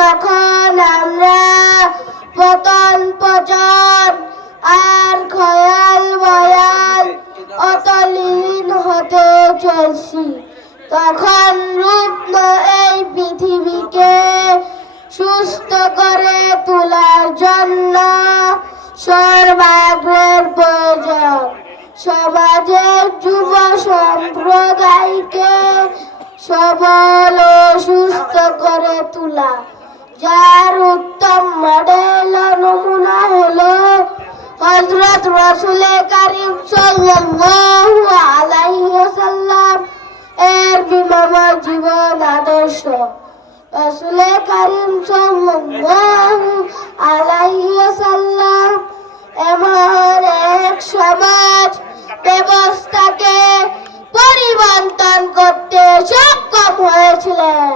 যখন আমরা পতন পচন আর খয়াল বয়াল অতলীন হতে চলছি, তখন রুগ্ন এই পৃথিবীকে সুস্থ করে তোলার জন্য সর্বাগ্রের প্রয়োজন সমাজের যুব সম্প্রদায়কে সবল ও সুস্থ করে তোলা, যার উত্তম মডেল নমুনা হলো হযরত রাসূল কারীম সাল্লাল্লাহু আলাইহি ওয়াসাল্লাম এর বিনম্র জীবন আদর্শ। রাসূল কারীম সাল্লাল্লাহু আলাইহি ওয়াসাল্লাম এমন এক সমাজ ব্যবস্থাকে পরিবর্তন করতে সক্ষম হয়েছিলেন।